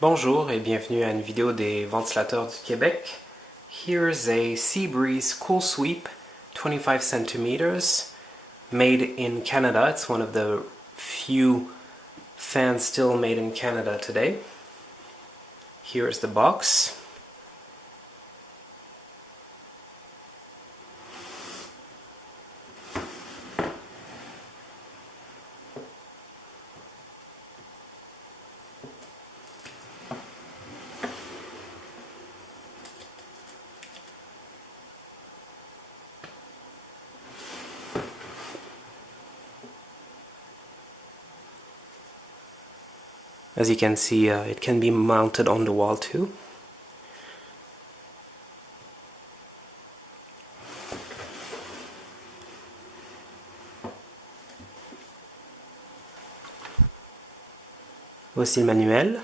Bonjour et bienvenue à une vidéo des ventilateurs du Québec. Here's a Seabreeze Cool-Sweep 25 centimeters made in Canada. It's one of the few fans still made in Canada today. Here's the box. As you can see, it can be mounted on the wall too. Voici le manuel.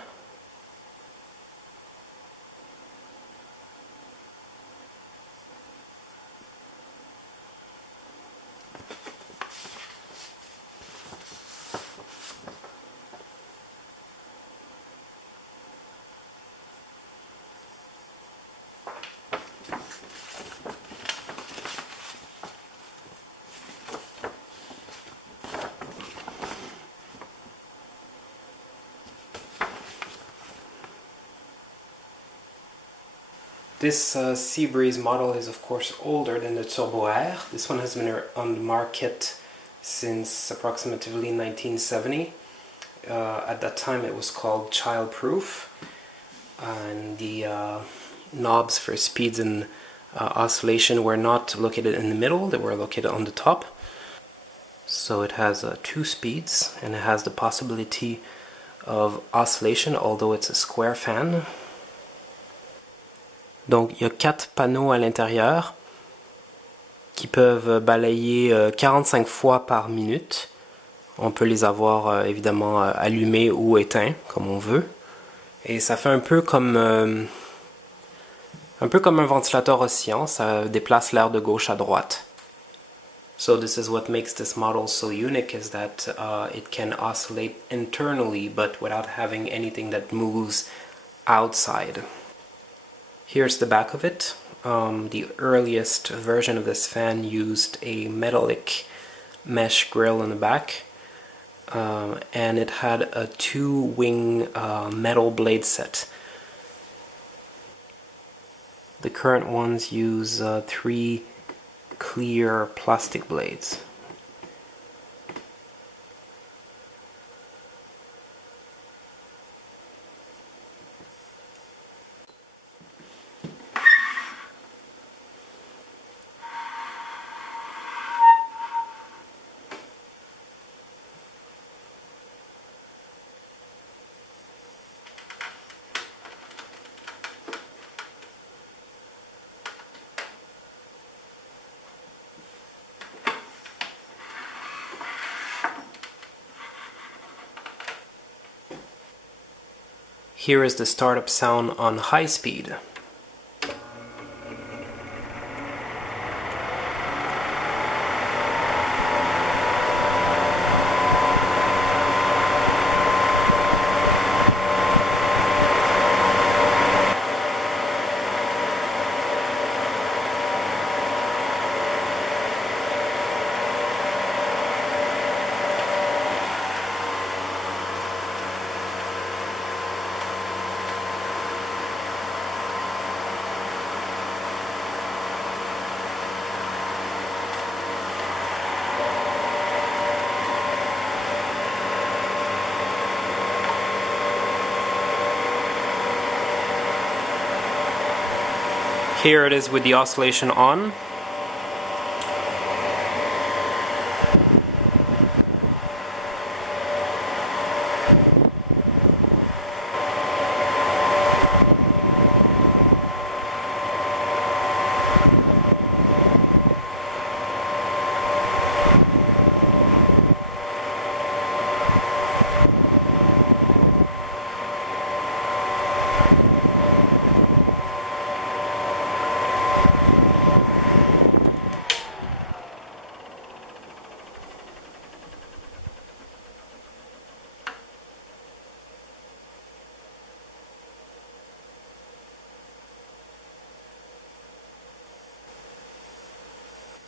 This Seabreeze model is of course older than the Turbo Air. This one has been on the market since approximately 1970. At that time it was called childproof, and the knobs for speeds and oscillation were not located in the middle, they were located on the top. So it has 2 speeds and it has the possibility of oscillation, although it's a square fan. Donc il y a 4 panneaux à l'intérieur qui peuvent balayer 45 fois par minute. On peut les avoir évidemment allumés ou éteints comme on veut. Et ça fait un peu comme un ventilateur oscillant, ça déplace l'air de gauche à droite. So this is what makes this model so unique, is that it can oscillate internally but without having anything that moves outside. Here's the back of it. The earliest version of this fan used a metallic mesh grill in the back, and it had a 2-wing metal blade set. The current ones use 3 clear plastic blades. Here is the startup sound on high speed. Here it is with the oscillation on.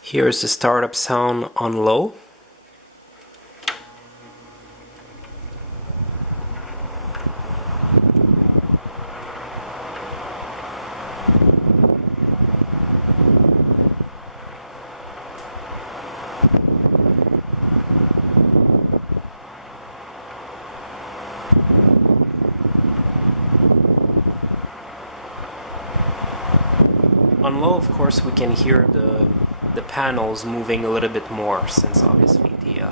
Here's the startup sound on low. On low, of course, we can hear the panels moving a little bit more, since obviously the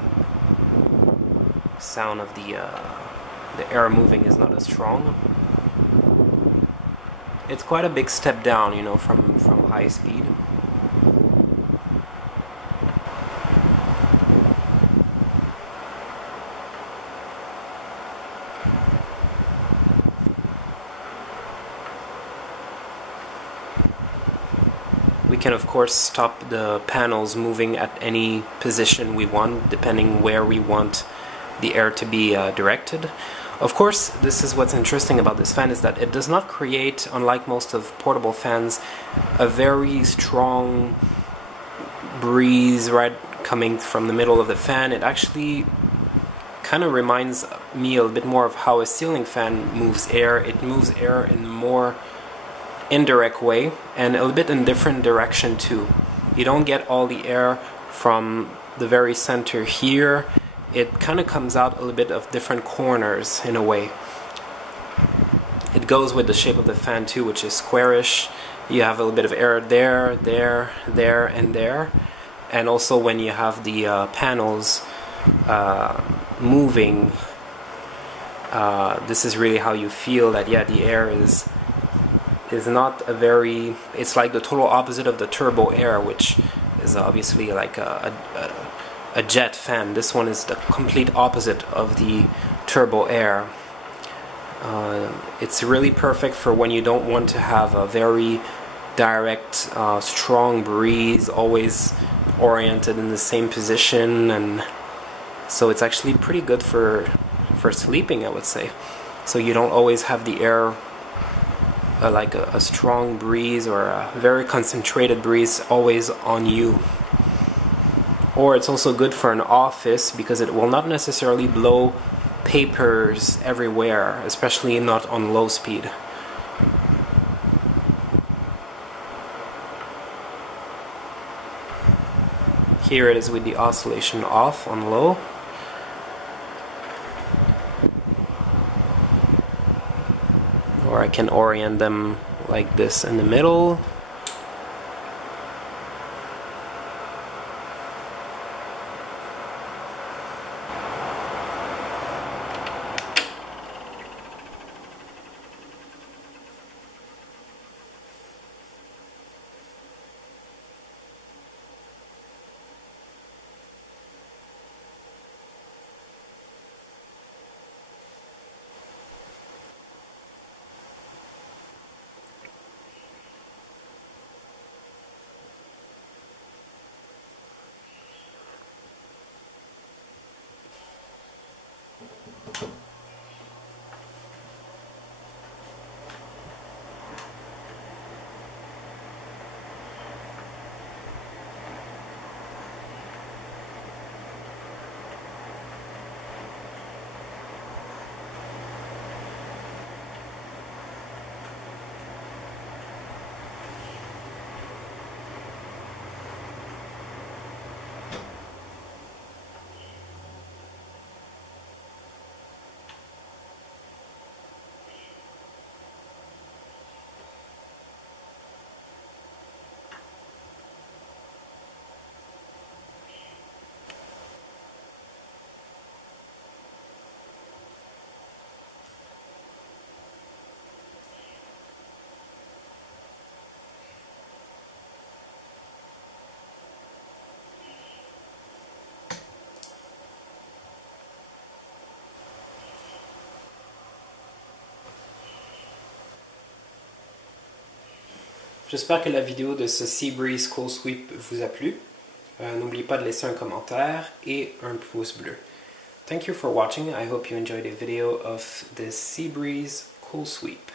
sound of the air moving is not as strong. It's quite a big step down, you know, from high speed. We can of course stop the panels moving at any position we want, depending where we want the air to be directed. Of course, this is what's interesting about this fan, is that it does not create, unlike most of portable fans, a very strong breeze right coming from the middle of the fan. It actually kind of reminds me a little bit more of how a ceiling fan moves air. It moves air in more indirect way, and a little bit in different direction too. You don't get all the air from the very center here. It kind of comes out a little bit of different corners in a way. It goes with the shape of the fan too, which is squarish. You have a little bit of air there, there, there, and there. And also when you have the panels moving, this is really how you feel that, yeah, the air is not a very, it's like the total opposite of the turbo air, which is obviously like a jet fan. This one is the complete opposite of the turbo air. It's really perfect for when you don't want to have a very direct, strong breeze, always oriented in the same position, and so it's actually pretty good for sleeping, I would say. So you don't always have the air like a strong breeze or a very concentrated breeze always on you. Or it's also good for an office because it will not necessarily blow papers everywhere, especially not on low speed. Here it is with the oscillation off on low. Or I can orient them like this in the middle. J'espère que la vidéo de ce Seabreeze Cool-Sweep vous a plu. N'oubliez pas de laisser un commentaire et un pouce bleu. Thank you for watching. I hope you enjoyed a video of this Seabreeze Cool-Sweep.